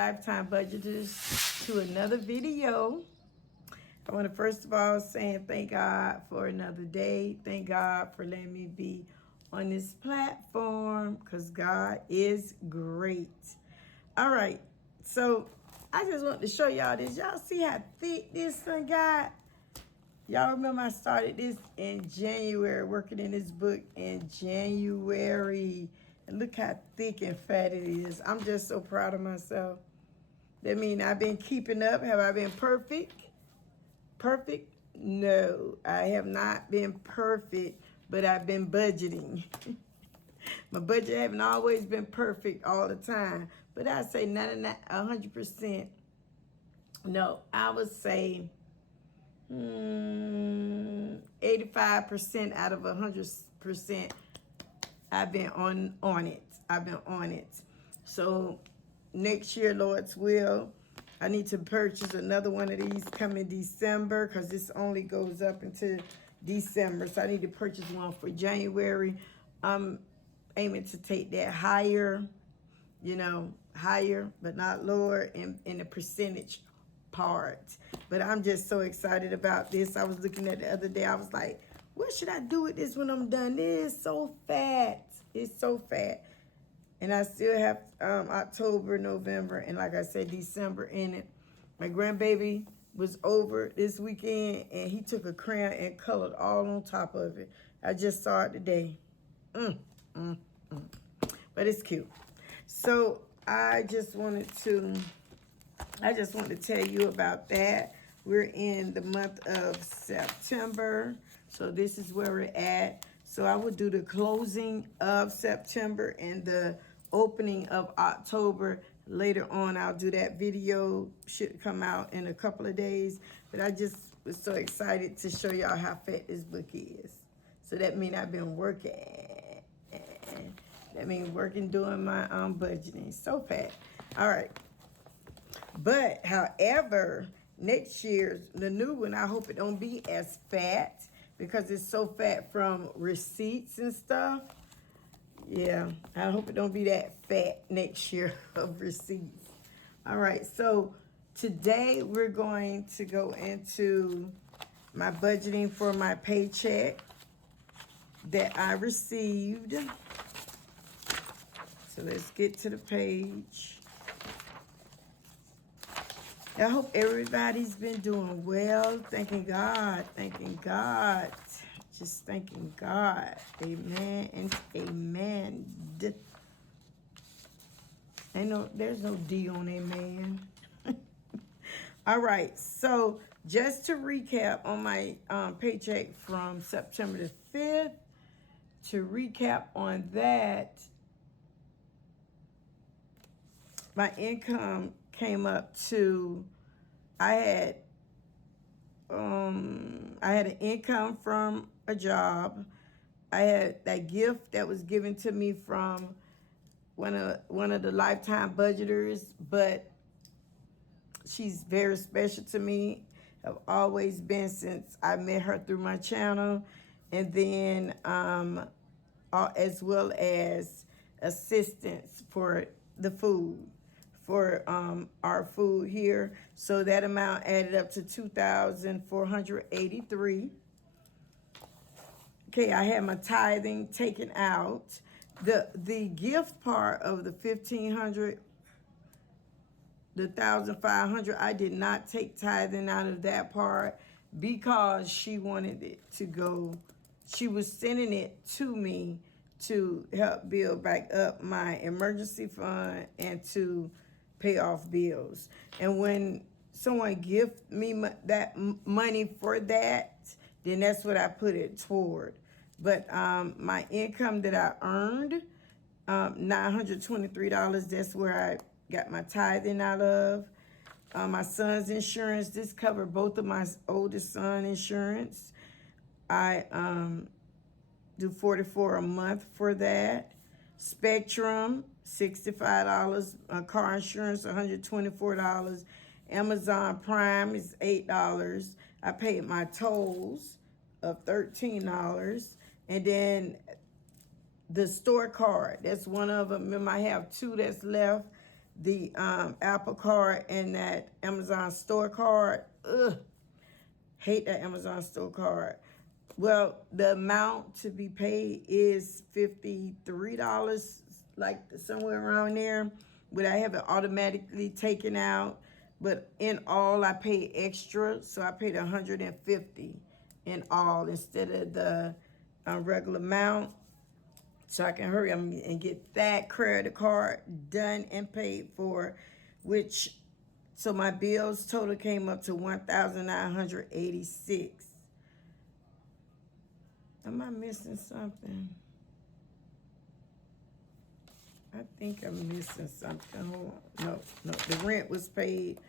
Lifetime Budgeters to another video. I want to first of all say thank God for another day. Thank God for letting me be on this platform because God is great. All right, so I just want to show y'all this. Y'all see how thick this one got? Y'all remember I started this in January, working in this book in January. And look how thick and fat it is. I'm just so proud of myself. That means I've been keeping up. Have I been perfect? Perfect? No, I have not been perfect, but I've been budgeting. My budget haven't always been perfect all the time, but I say 100%. No, I would say 85% out of 100%. I've been on it. I've been on it. So next year, Lord's will, I need to purchase another one of these coming December because this only goes up until December. So I need to purchase one for January. I'm aiming to take that higher, higher but not lower in the percentage part. But I'm just so excited about this. I was looking at it the other day. I was like, what should I do with this when I'm done? This is so fat. It's so fat. And I still have October, November, and like I said, December in it. My grandbaby was over this weekend, and he took a crayon and colored all on top of it. I just saw it today. But it's cute. So I just wanted to tell you about that. We're in the month of September. So this is where we're at. So I will do the closing of September and the opening of October. Later on, I'll do that video. Should come out in a couple of days. But I just was so excited to show y'all how fat this book is. So that means I've been working. That means working, doing my budgeting. So fat. All right. But, however, next year's, the new one, I hope it don't be as fat because it's so fat from receipts and stuff. Yeah, I hope it don't be that fat next year of receipts. All right, so today we're going to go into my budgeting for my paycheck that I received. So let's get to the page. I hope everybody's been doing well. Thanking God. Thanking God. Just thanking God. Amen and amen. There's no D on amen. All right. So just to recap on my paycheck from September the 5th, to recap on that, my income came up to, I had an income from a job. I had that gift that was given to me from one of the Lifetime Budgeters, but she's very special to me. Have always been since I met her through my channel, and then as well as assistance for the food. For our food here. So that amount added up to $2,483. Okay, I had my tithing taken out. The gift part of the $1,500, the $1,500, I did not take tithing out of that part because she wanted it to go. She was sending it to me to help build back up my emergency fund and to pay off bills. And when someone gives me that money for that, then that's what I put it toward. But my income that I earned, $923, that's where I got my tithing out of. My son's insurance, this covered both of my oldest son insurance. I do $44 a month for that. Spectrum, $65. Car insurance, $124. Amazon Prime is $8. I paid my tolls of $13. And then the store card, that's one of them. Remember, I have two that's left. the Apple card and that Amazon store card. Ugh, hate that Amazon store card. Well, the amount to be paid is $53, like somewhere around there. But I have it automatically taken out. But in all, I paid extra, so I paid $150 in all instead of the regular amount. So I can hurry up and get that credit card done and paid for, which, so my bills total came up to $1,986. Am I missing something? I think I'm missing something. Hold on. No, the rent was paid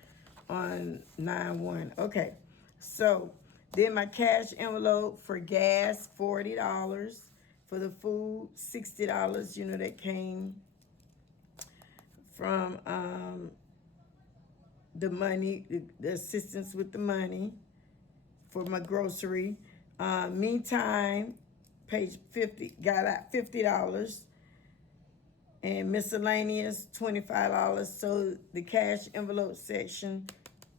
on 9/1. Okay, so then my cash envelope for gas, $40. For the food, $60, that came from the money, the assistance with the money for my grocery. Meantime, page 50, got out $50. And miscellaneous, $25. So the cash envelope section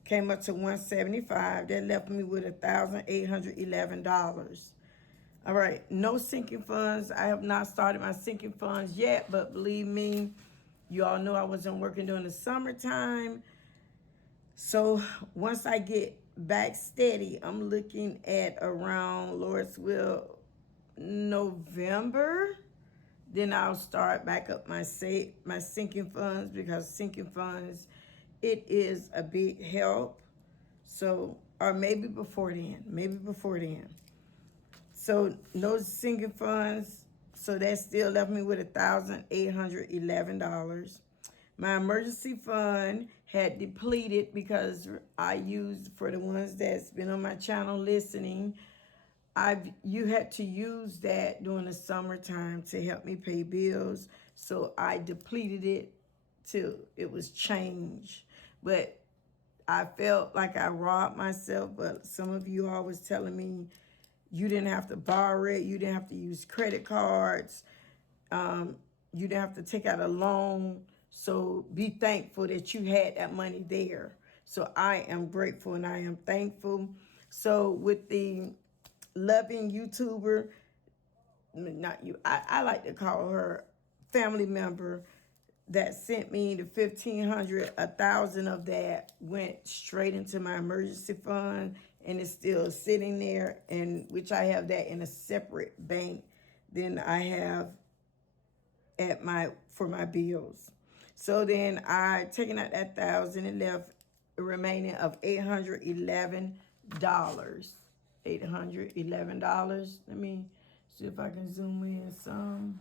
came up to $175. That left me with $1,811. All right, no sinking funds. I have not started my sinking funds yet, but believe me, you all know I wasn't working during the summertime. So once I get back steady, I'm looking at around, Lord's will, November. Then I'll start back up my sinking funds, because sinking funds, it is a big help. So, or maybe before then. So no sinking funds. So that still left me with $1,811. My emergency fund had depleted because I used, for the ones that's been on my channel listening, you had to use that during the summertime to help me pay bills. So I depleted it till it was changed. But I felt like I robbed myself. But some of you all was telling me you didn't have to borrow it. You didn't have to use credit cards. You didn't have to take out a loan. So be thankful that you had that money there. So I am grateful and I am thankful. So with the loving YouTuber, not you, I like to call her family member, that sent me the $1,500, $1,000 of that went straight into my emergency fund, and it's still sitting there, and which I have that in a separate bank than I have at for my bills. So then I taken out that $1,000 and left a remaining of $811. $811. Let me see if I can zoom in some.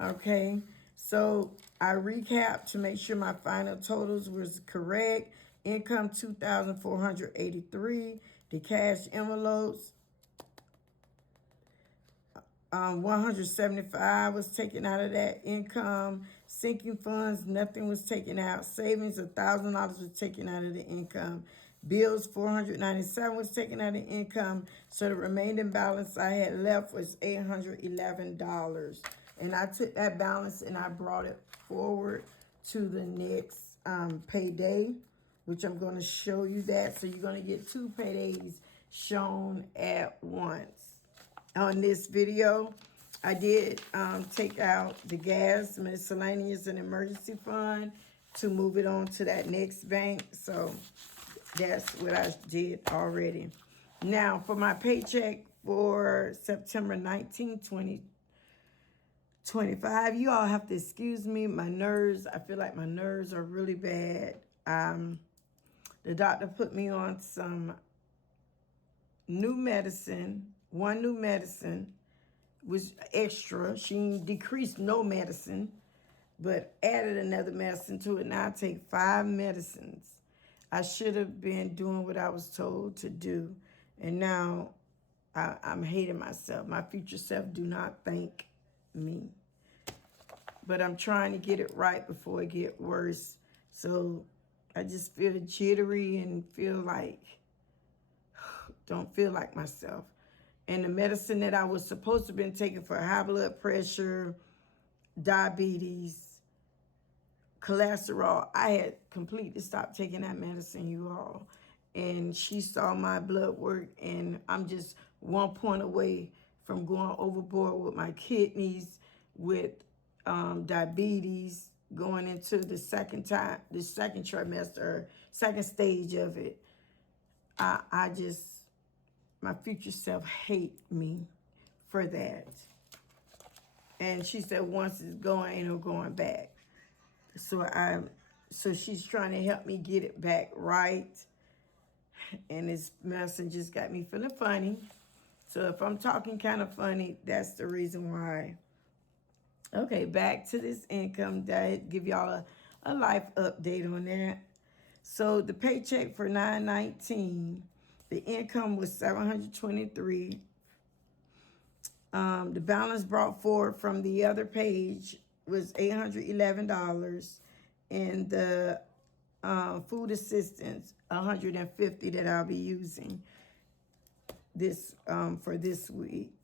Okay, so I recapped to make sure my final totals was correct. Income $2,483. The cash envelopes, 175 was taken out of that income. Sinking funds, nothing was taken out. Savings, $1,000 was taken out of the income. Bills, $497 was taken out of income. So the remaining balance I had left was $811. And I took that balance and I brought it forward to the next payday, which I'm going to show you that. So you're going to get 2 paydays shown at once. On this video, I did take out the gas, miscellaneous, and emergency fund to move it on to that next bank. So that's what I did already. Now, for my paycheck for September 19, 2025, you all have to excuse me. My nerves, I feel like my nerves are really bad. The doctor put me on some new medicine. One new medicine was extra. She decreased no medicine, but added another medicine to it. Now I take 5 medicines. I should have been doing what I was told to do. And now I'm hating myself. My future self do not thank me. But I'm trying to get it right before it get worse. So I just feel jittery and don't feel like myself. And the medicine that I was supposed to have been taking for high blood pressure, diabetes, cholesterol. I had completely stopped taking that medicine, you all. And she saw my blood work, and I'm just 1 point away from going overboard with my kidneys, with diabetes, going into the second trimester, second stage of it. I just, my future self hate me for that. And she said once it's going, ain't no going back. So she's trying to help me get it back right. And this medicine just got me feeling funny. So if I'm talking kind of funny, that's the reason why. Okay, back to this income. That give y'all a life update on that. So the paycheck for 9/19, the income was $723. The balance brought forward from the other page was $811, and the food assistance $150 that I'll be using this for this week.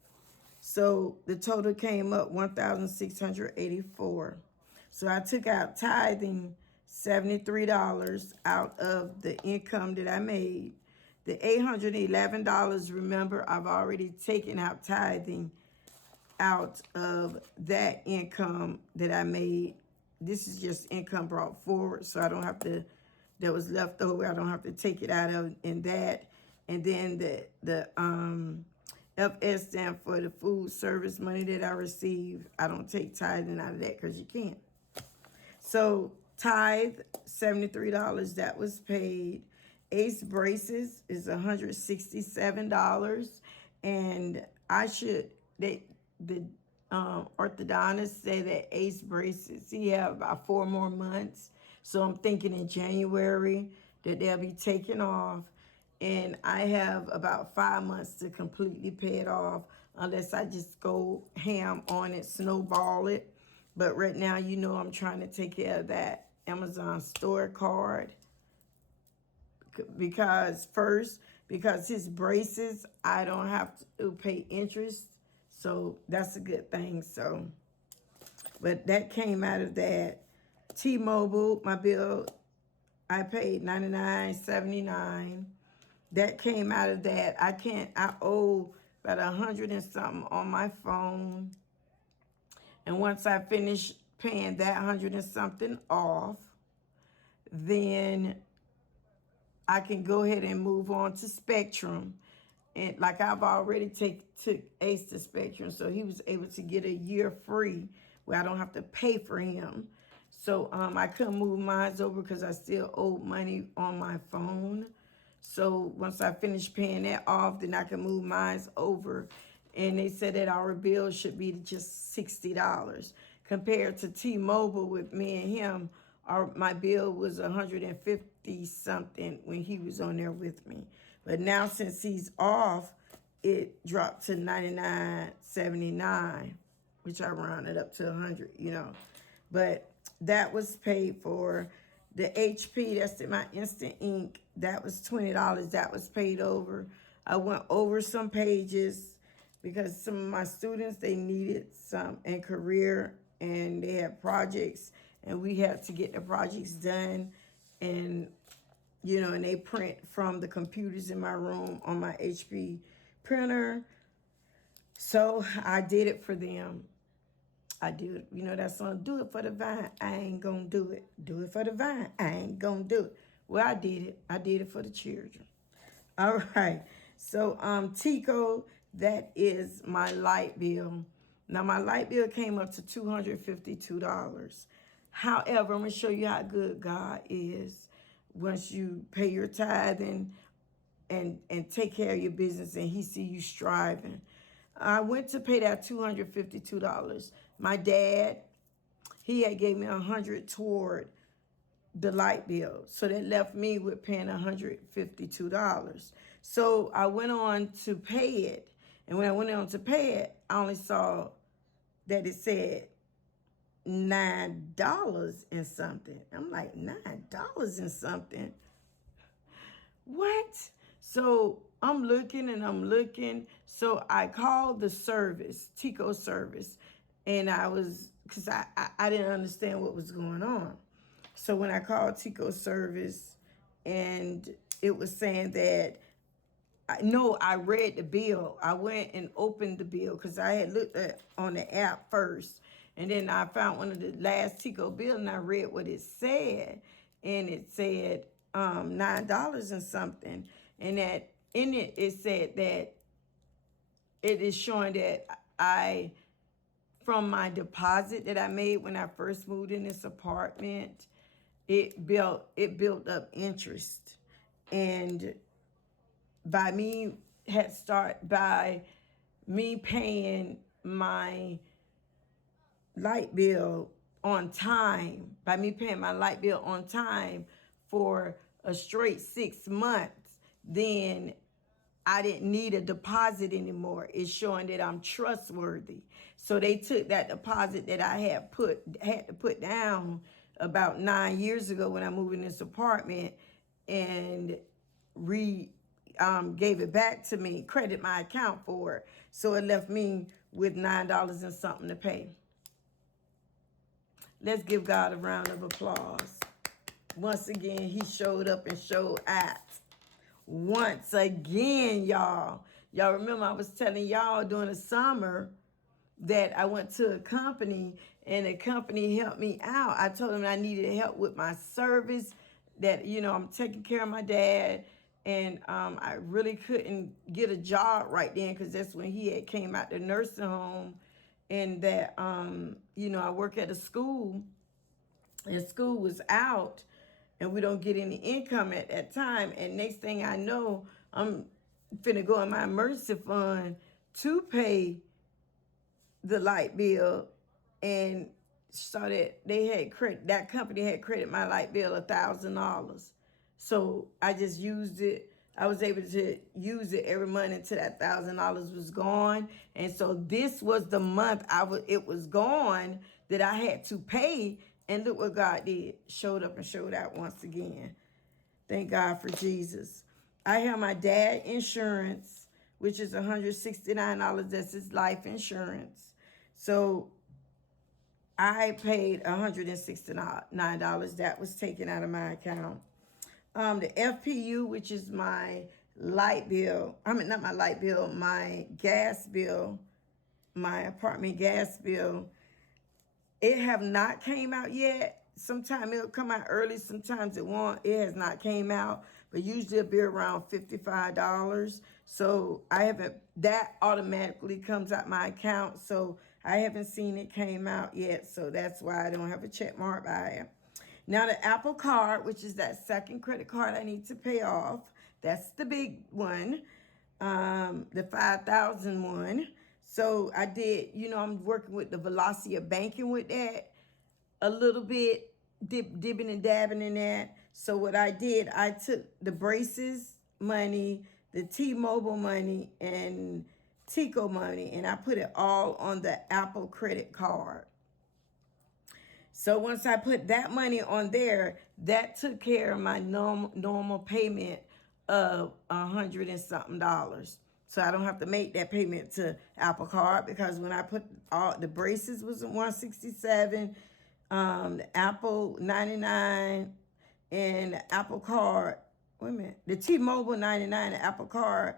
So the total came up $1,684. So I took out tithing $73 out of the income that I made. The $811, remember, I've already taken out tithing out of that income that I made. This is just income brought forward, so I don't have to, that was left over, I don't have to take it out of in that. And then the FS stand for the food service money that I receive. I don't take tithing out of that because you can't. So tithe, $73, that was paid. Ace braces is $167. And I should, the orthodontist say that Ace braces, he have about 4 more months. So I'm thinking in January that they'll be taken off. And I have about 5 months to completely pay it off unless I just go ham on it, snowball it. But right now, you know, I'm trying to take care of that Amazon store card. Because his braces, I don't have to pay interest. So that's a good thing. So, but that came out of that. T-Mobile, my bill, I paid $99.79. That came out of that. I owe about 100 and something on my phone. And once I finish paying that 100 and something off, then I can go ahead and move on to Spectrum. And like I've already took Ace to Spectrum, so he was able to get a year free where I don't have to pay for him. So I couldn't move mine over because I still owe money on my phone. So once I finish paying that off, then I can move mine over. And they said that our bill should be just $60. Compared to T-Mobile with me and him, my bill was $150 something when he was on there with me. But now since he's off, it dropped to $99.79, which I rounded up to 100, you know. But that was paid for. The HP, that's my instant ink, that was $20. That was paid over. I went over some pages because some of my students, they needed some in career, and they had projects, and we had to get the projects done. And, you know, and they print from the computers in my room on my HP printer. So I did it for them. I do it, you know that song, do it for the vine, I ain't gonna do it. Do it for the vine, I ain't gonna do it. Well, I did it. I did it for the children. All right. So Tico, that is my light bill. Now my light bill came up to $252. However, I'm gonna show you how good God is once you pay your tithing and take care of your business, and he see you striving. I went to pay that $252. My dad, he had gave me $100 toward the light bill. So that left me with paying $152. So I went on to pay it. And when I went on to pay it, I only saw that it said $9 and something. I'm like, $9 and something? What? So I'm looking and I'm looking. So I called the service, Tico service, and I was, because I didn't understand what was going on. So when I called Tico Service, and it was saying that, no, I read the bill. I went and opened the bill because I had looked at on the app first, and then I found one of the last Tico bill, and I read what it said, and it said $9 and something, and that in it it said that it is showing that I, from my deposit that I made when I first moved in this apartment, it built up interest, and by me by me paying my light bill on time, for a straight 6 months, then I didn't need a deposit anymore. It's showing that I'm trustworthy. So they took that deposit that I had to put down about 9 years ago when I moved in this apartment, and re gave it back to me, credit my account for it. So it left me with $9 and something to pay. Let's give God a round of applause. Once again, he showed up and showed out. Once again, y'all. Y'all remember I was telling y'all during the summer that I went to a company, and the company helped me out. I told them I needed help with my service, that, I'm taking care of my dad, and I really couldn't get a job right then because that's when he had came out the nursing home, and that, I work at a school, and school was out, and we don't get any income at that time. And next thing I know, I'm finna go in my emergency fund to pay the light bill, and started that company had credit my light bill $1,000. So I just used it. I was able to use it every month until that $1,000 was gone. And so this was the month it was gone, that I had to pay. And look what God did. Showed up and showed out once again. Thank God for Jesus. I have my dad insurance, which is $169. That's his life insurance. So I paid $169. That was taken out of my account. The FPU, which is my light bill. I mean, not my light bill, my gas bill, my apartment gas bill. It have not came out yet. Sometimes it'll come out early, sometimes it won't. It has not came out, but usually it'll be around $55. So that automatically comes out my account. So I haven't seen it came out yet. So that's why I don't have a check mark by it. Now the Apple Card, which is that second credit card I need to pay off. That's the big one, the 5,000 one. So I did, I'm working with the Velocity of banking with that a little bit, dipping and dabbing in that. So what I did, I took the braces money, the T-Mobile money, and Tico money, and I put it all on the Apple credit card. So once I put that money on there, that took care of my normal payment of $100 and something. So I don't have to make that payment to Apple Card, because when I put all the braces was $167, the Apple 99, and the Apple Card. Wait a minute, the T-Mobile 99, the Apple Card.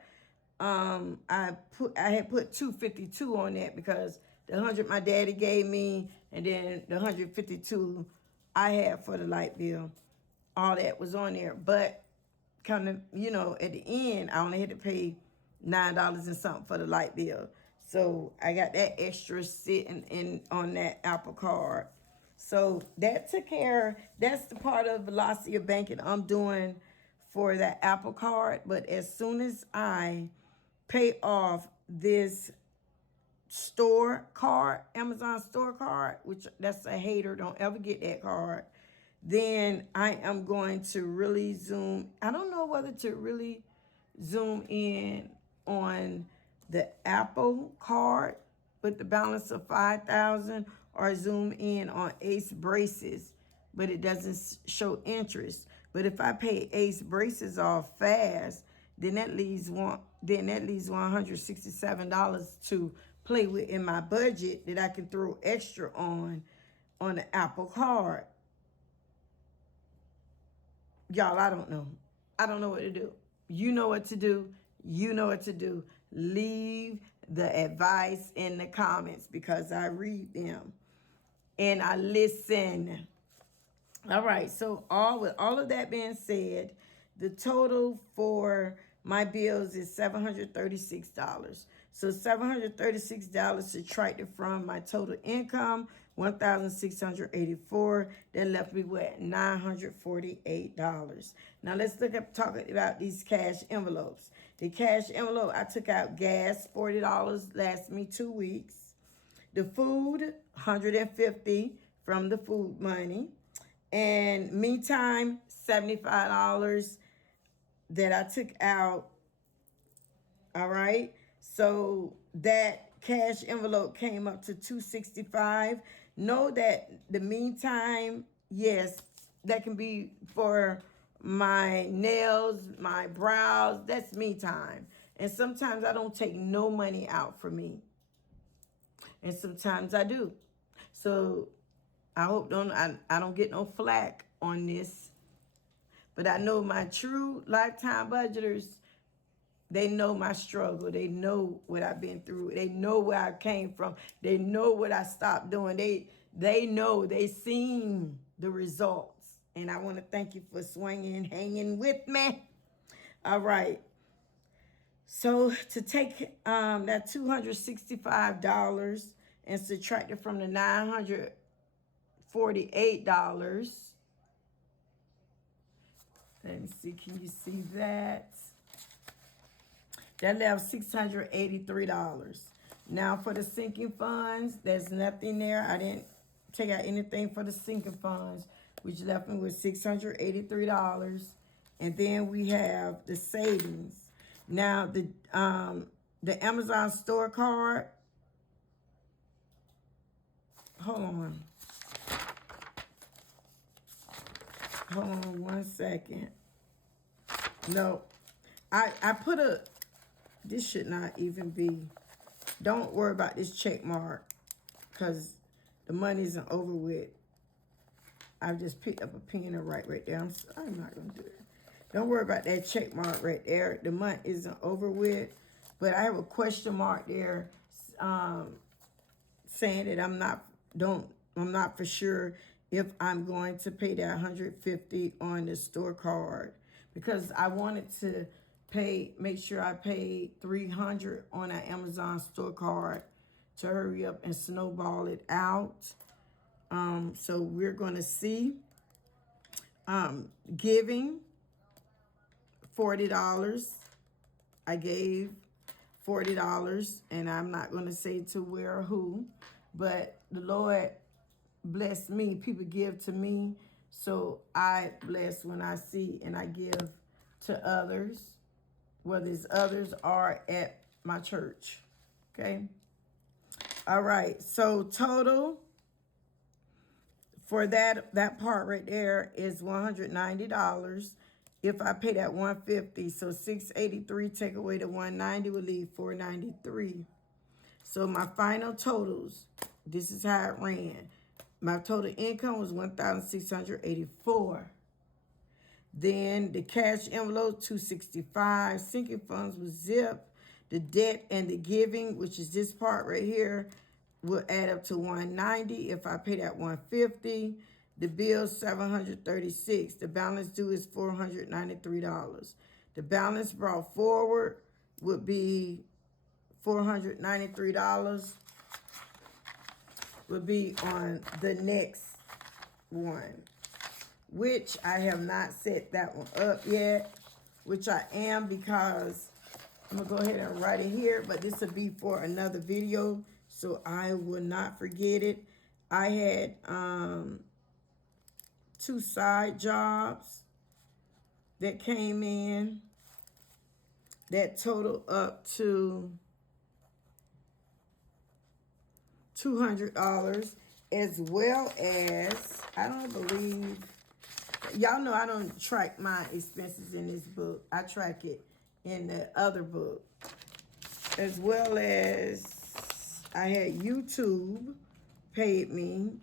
I had put $252 on that because the 100 my daddy gave me, and then the 152 I had for the light bill. All that was on there, but kind of, at the end, I only had to pay $9 and something for the light bill. So I got that extra sitting in on that Apple Card. So that took care. That's the part of Velocity of banking I'm doing for that Apple Card. But as soon as I pay off this store card, Amazon store card, which that's a hater, don't ever get that card, then I am going to really zoom. I don't know whether to really zoom in on the Apple card with the balance of 5,000, or zoom in on Ace braces, but it doesn't show interest. But if I pay Ace braces off fast, then that leaves $167 to play with in my budget that I can throw extra on the Apple card. Y'all, I don't know. I don't know what to do. You know what to do. You know what to do. Leave the advice in the comments because I read them and I listen. All right, so with all of that being said, the total for my bills is $736. So $736 subtracted from my total income, $1,684. That left me with $948. Now let's talk about these cash envelopes. The cash envelope, I took out gas, $40, lasts me 2 weeks. The food, $150 from the food money. And meantime, $75 that I took out. All right. So that cash envelope came up to $265. Know that the meantime, yes, that can be for my nails, my brows. That's me time. And sometimes I don't take no money out for me. And sometimes I do. So I hope I don't get no flack on this. But I know my true lifetime budgeters, they know my struggle. They know what I've been through. They know where I came from. They know what I stopped doing. They know. They seen the results. And I want to thank you for swinging, hanging with me. All right. So to take that $265 and subtract it from the $948. Let me see. Can you see that? That left $683. Now for the sinking funds, there's nothing there. I didn't take out anything for the sinking funds, which left me with $683. And then we have the savings. Now the Amazon store card. Hold on. Hold on 1 second. No. I put this should not even be. Don't worry about this check mark because the money isn't over with. I just picked up a pen and write right there. I'm not going to do it. Don't worry about that check mark right there. The month isn't over with. But I have a question mark there saying that I'm not for sure if I'm going to pay that $150 on the store card because I wanted to make sure I paid $300 on an Amazon store card to hurry up and snowball it out. So we're going to see. Giving, $40. I gave $40, and I'm not going to say to where or who, but the Lord blessed me. People give to me, so I bless when I see, and I give to others, whether it's others or at my church. Okay? All right. So total for that part right there is $190. If I pay that $150, so $683 take away the $190 will leave $493. So my final totals, this is how it ran. My total income was $1,684. Then the cash envelope, $265. Sinking funds was zip. The debt and the giving, which is this part right here, will add up to $190. If I pay that $150, the bill $736. The balance due is $493. The balance brought forward would be $493. Would be on the next one, which I have not set that one up yet, which I am because I'm going to go ahead and write it here, but this will be for another video, so I will not forget it. I had 2 side jobs that came in that total up to $200, as well as, I don't believe, y'all know I don't track my expenses in this book. I track it in the other book. As well as I had YouTube paid me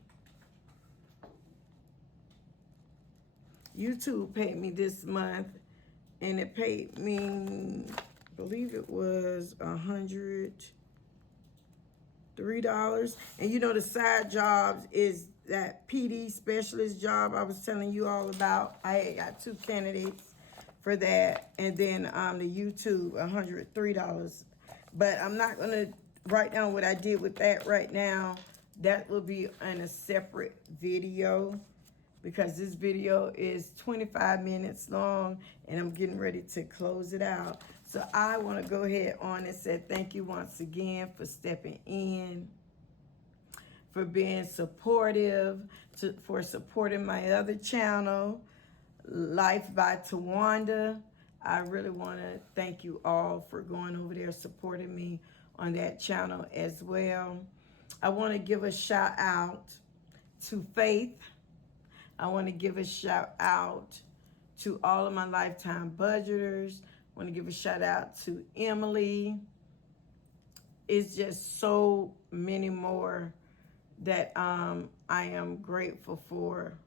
YouTube paid me this month, and it paid me, I believe it was $103. And you know, the side jobs is that PD specialist job I was telling you all about. I had got 2 candidates for that, and then the YouTube, $103. But I'm not gonna write down what I did with that right now. That will be in a separate video, because this video is 25 minutes long and I'm getting ready to close it out. So I want to go ahead on and say thank you once again for stepping in, for being supportive, for supporting my other channel, Life by Towanda. I really want to thank you all for going over there supporting me on that channel as well. I want to give a shout out to Faith. I want to give a shout out to all of my lifetime budgeters. I want to give a shout out to Emily. It's just so many more that I am grateful for.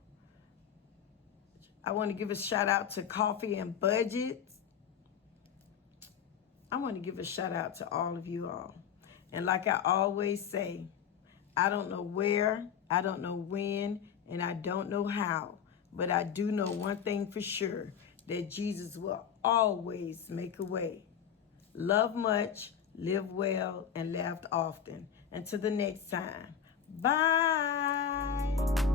I want to give a shout out to Coffee and Budgets. I want to give a shout out to all of you all. And like I always say, I don't know where, I don't know when, and I don't know how, but I do know one thing for sure, that Jesus will always make a way. Love much, live well, and laugh often. Until the next time, bye.